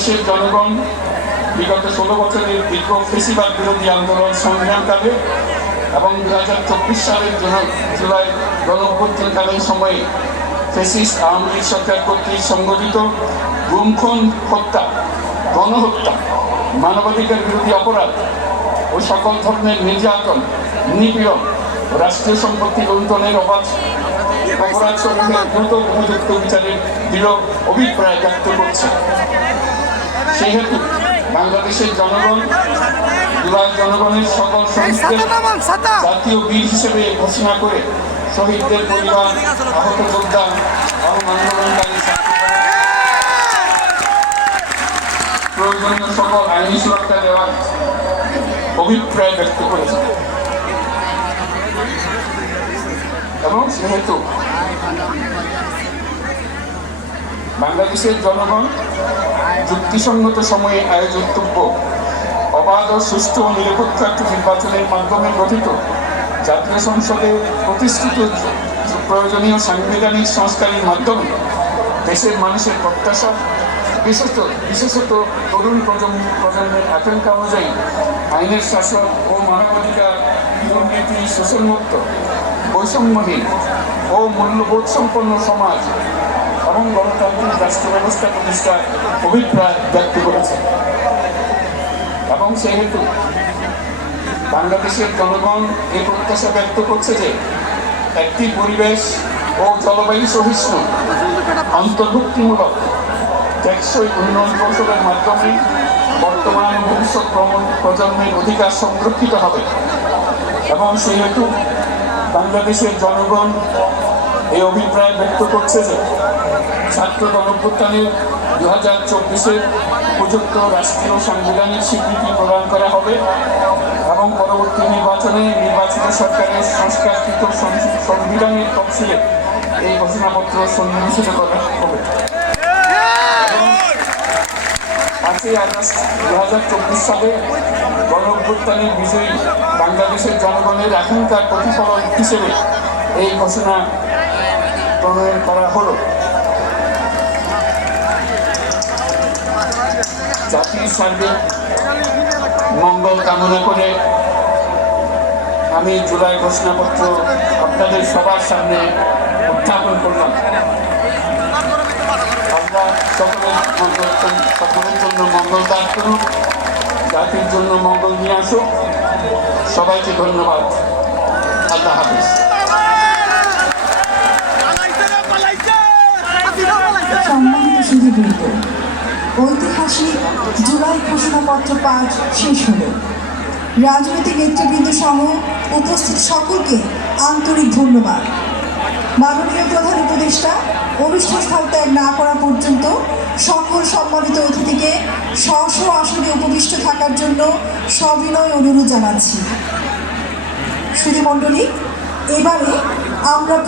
বাংলাদেশের জনগণ বিগত 16 বছরের দীর্ঘ ফেসিবাদ বিরোধী আন্দোলন সংগ্রামকালে এবং 2024 সালের জুলাই গণঅভ্যুত্থানকালীন সময়ে ফ্যাসিস্ট আওয়ামী লীগ সরকার কর্তৃক সংগঠিত গুম-খুন, হত্যা, গণহত্যা, মানবাধিকার বিরোধী অপরাধ ও সকল ধরনের নির্যাতন, নিপীড়ন, রাষ্ট্রীয় সম্পত্তি লুণ্ঠনের অপরাধ সমূহের দ্রুত উপযুক্ত বিচারের দৃঢ় অভিপ্রায় ব্যক্ত করছে। সেহেতু বাংলাদেশের জনগণ জনগণের সকল শহীদদের জাতীয় বীর হিসেবে ঘোষণা করে শহীদদের পরিবার, আহত যোদ্ধা এবং আন্দোলনকারী প্রয়োজনীয় সকল আইনি সুরক্ষা দেওয়ার অভিপ্রায় ব্যক্ত করেছে। এবং সেহেতু বাংলাদেশের জনগণ যুক্তিসঙ্গত সময়ে আয়োজিতব্য অবাধ ও সুষ্ঠু ও নিরপেক্ষ একটি নির্বাচনের মাধ্যমে গঠিত জাতীয় সংসদে প্রতিষ্ঠিত প্রয়োজনীয় সাংবিধানিক সংস্কারের মাধ্যমে দেশের মানুষের প্রত্যাশা, বিশেষত তরুণ প্রজন্মের আকাঙ্ক্ষা অনুযায়ী আইনের শাসন ও মানবাধিকার, দুর্নীতি, শোষণমুক্ত, বৈষম্যহীন ও মূল্যবোধ সম্পন্ন সমাজ এবং গণতান্ত্রিক রাষ্ট্র ব্যবস্থা প্রতিষ্ঠার অভিপ্রায় ব্যক্ত করেছে। এবং সেহেতু বাংলাদেশের জনগণ এই প্রত্যাশা ব্যক্ত করছে যে একটি পরিবেশ ও জলবায়ু সহিষ্ণু, অন্তর্ভুক্তিমূলক, টেকসই উন্নয়ন কৌশলের মাধ্যমে বর্তমান ও ভবিষ্যৎ প্রজন্মের অধিকার সংরক্ষিত হবে। এবং সেহেতু বাংলাদেশের জনগণ এই অভিপ্রায় ব্যক্ত করছে যে ছাত্র গণঅভ্যুত্থানের 2024-এর উপযুক্ত রাষ্ট্রীয় সাংবিধানিক স্বীকৃতি প্রদান করা হবে এবং পরবর্তী নির্বাচনে নির্বাচিত সরকারের সংস্কারকৃত সংবিধানের তফসিলে এই ঘোষণাপত্র সন্নিবেশিত করা হবে। 5ই আগস্ট 2024 সালে গণঅভ্যুত্থানের বিজয়ী বাংলাদেশের জনগণের আকাঙ্ক্ষার প্রতিফলন হিসেবে এই ঘোষণা প্রণয়ন করা হলো। জাতির সার্বিক মঙ্গল কামনা করে আমি জুলাই ঘোষণাপত্র আপনাদের সবার সামনে উত্থাপন করলাম। আল্লাহ সকলের জন্য মঙ্গল দান করুন, জাতির জন্য মঙ্গল নিয়ে আসুক। সবাইকে ধন্যবাদ। আল্লাহ হাফিজ। সম্মানিত সুধীবৃন্দ, ঐতিহাসিক জুলাই ঘোষণাপত্র পাঠ শেষ হল। রাজনৈতিক নেতৃবৃন্দ সহ উপস্থিত সকলকে আন্তরিক ধন্যবাদ। মাননীয় প্রধান উপদেষ্টা অনুষ্ঠান স্থল ত্যাগ না করা পর্যন্ত সকল সম্মানিত অতিথিকে স্ব আসনে উপবিষ্ট থাকার জন্য সবিনয় অনুরোধ জানাচ্ছি। সুধীমণ্ডলী, এবারে আমরা